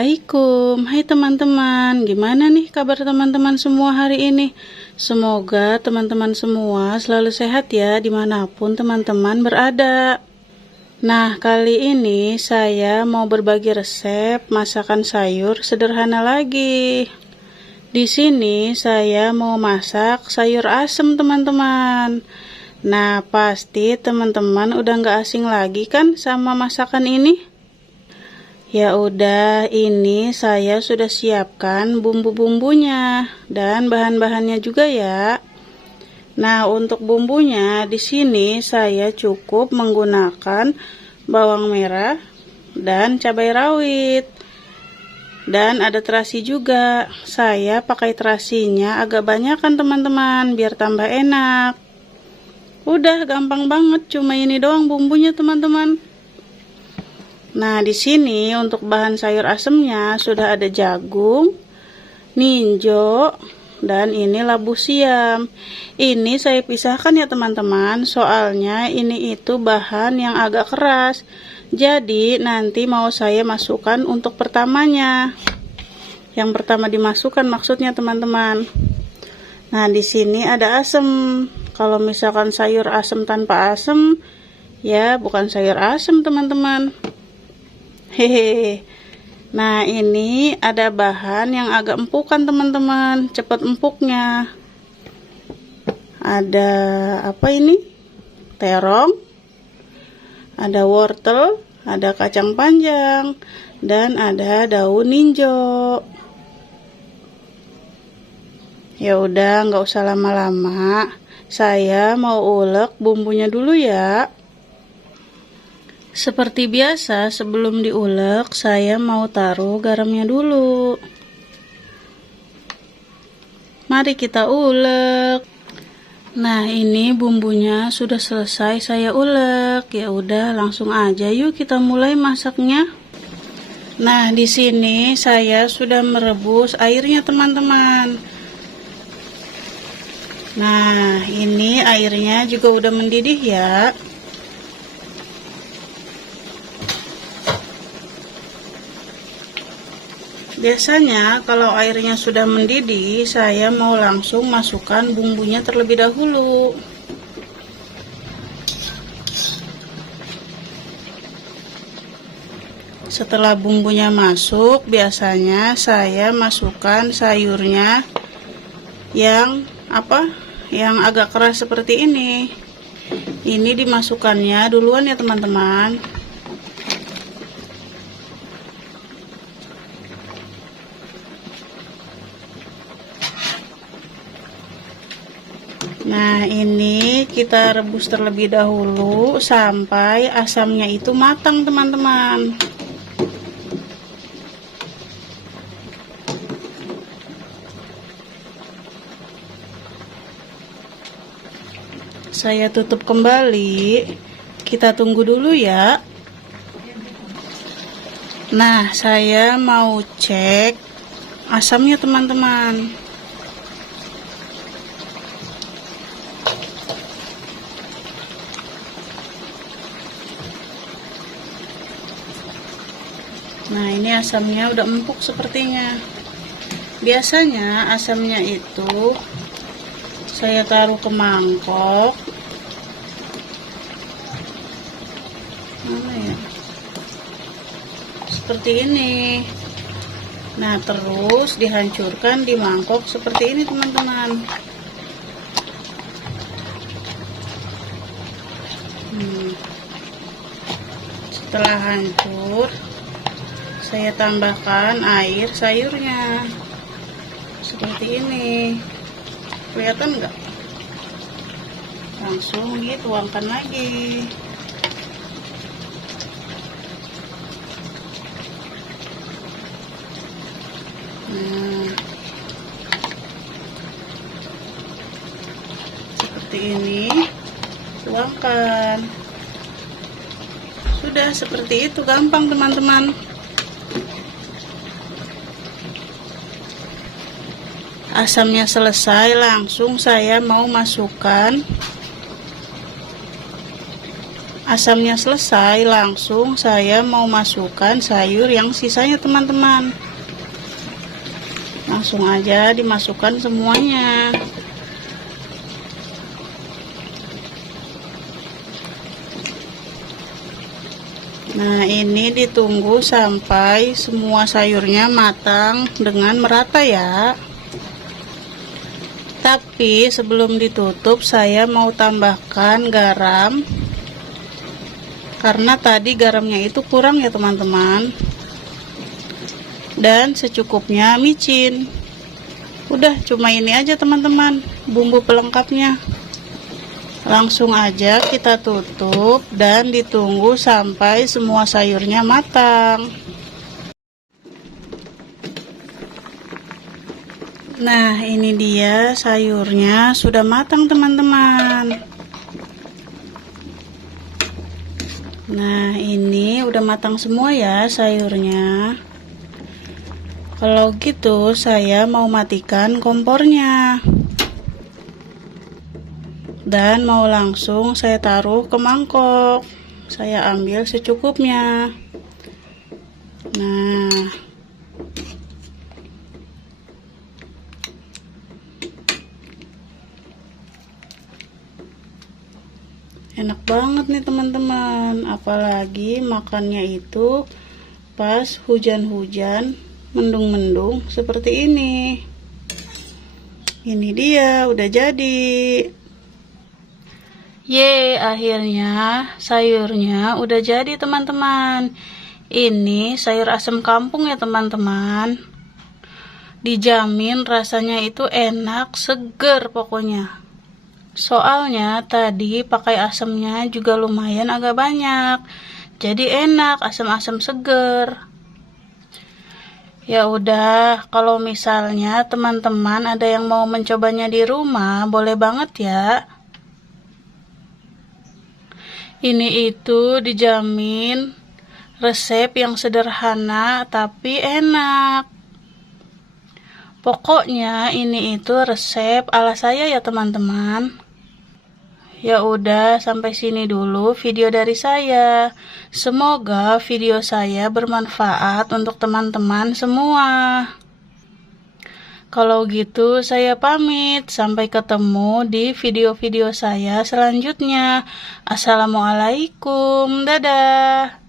Assalamualaikum. Hai teman-teman, gimana nih kabar teman-teman semua hari ini? Semoga teman-teman semua selalu sehat ya dimanapun teman-teman berada. Nah, kali ini saya mau berbagi resep masakan sayur sederhana lagi. Di sini saya mau masak sayur asem teman-teman. Nah, pasti teman-teman udah gak asing lagi kan sama masakan ini? Ya udah, ini saya sudah siapkan bumbu-bumbunya dan bahan-bahannya juga ya. Nah, untuk bumbunya di sini saya cukup menggunakan bawang merah dan cabai rawit. Dan ada terasi juga. Saya pakai terasinya agak banyak kan teman-teman, biar tambah enak. Udah gampang banget, cuma ini doang bumbunya teman-teman. Nah, di sini untuk bahan sayur asemnya sudah ada jagung, ninjo, dan ini labu siam. Ini saya pisahkan ya teman-teman, soalnya ini itu bahan yang agak keras. Jadi nanti mau saya masukkan untuk pertamanya. Yang pertama dimasukkan maksudnya teman-teman. Nah, di sini ada asem. Kalau misalkan sayur asem tanpa asem, ya bukan sayur asem teman-teman. Hehe. Nah, ini ada bahan yang agak empukan teman-teman, cepat empuknya. Ada apa ini? Terong, ada wortel, ada kacang panjang, dan ada daun ninjo. Ya udah, nggak usah lama-lama. Saya mau ulek bumbunya dulu ya. Seperti biasa, sebelum diulek, saya mau taruh garamnya dulu. Mari kita ulek. Nah, ini bumbunya sudah selesai saya ulek. Ya udah, langsung aja yuk kita mulai masaknya. Nah, di sini saya sudah merebus airnya, teman-teman. Nah, ini airnya juga udah mendidih ya. Biasanya kalau airnya sudah mendidih, saya mau langsung masukkan bumbunya terlebih dahulu. Setelah bumbunya masuk, biasanya saya masukkan sayurnya yang agak keras seperti ini. Ini dimasukkannya duluan ya teman-teman. Nah, ini kita rebus terlebih dahulu sampai asamnya itu matang teman-teman. Saya tutup kembali, kita tunggu dulu ya. Nah, saya mau cek asamnya teman-teman. Nah, ini asamnya udah empuk sepertinya. Biasanya asamnya itu saya taruh ke mangkok. Mana ya? Seperti ini. Nah, terus dihancurkan di mangkok seperti ini teman-teman. Setelah hancur, saya tambahkan air sayurnya seperti ini. Kelihatan enggak? Langsung dituangkan lagi. Nah, seperti ini, tuangkan. Sudah seperti itu, gampang teman-teman. Asamnya selesai, langsung saya mau masukkan Asamnya selesai, langsung saya mau masukkan sayur yang sisanya teman-teman. Langsung aja dimasukkan semuanya. Nah, ini ditunggu sampai semua sayurnya matang dengan merata ya. Tapi sebelum ditutup saya mau tambahkan garam, karena tadi garamnya itu kurang ya teman-teman. Dan secukupnya micin. Udah cuma ini aja teman-teman bumbu pelengkapnya. Langsung aja kita tutup dan ditunggu sampai semua sayurnya matang. Nah, ini dia sayurnya sudah matang teman-teman. Nah, ini udah matang semua ya sayurnya. Kalau gitu saya mau matikan kompornya. Dan mau langsung saya taruh ke mangkok. Saya ambil secukupnya. Nah, enak banget nih teman-teman, apalagi makannya itu pas hujan-hujan, mendung-mendung seperti ini. Ini dia udah jadi. Akhirnya sayurnya udah jadi teman-teman. Ini sayur asam kampung ya teman-teman. Dijamin rasanya itu enak, seger pokoknya. Soalnya tadi pakai asamnya juga lumayan agak banyak. Jadi enak, asam-asam seger. Ya udah, kalau misalnya teman-teman ada yang mau mencobanya di rumah, boleh banget ya. Ini itu dijamin resep yang sederhana tapi enak. Pokoknya ini itu resep ala saya ya teman-teman. Ya udah, sampai sini dulu video dari saya. Semoga video saya bermanfaat untuk teman-teman semua. Kalau gitu saya pamit. Sampai ketemu di video-video saya selanjutnya. Assalamualaikum. Dadah.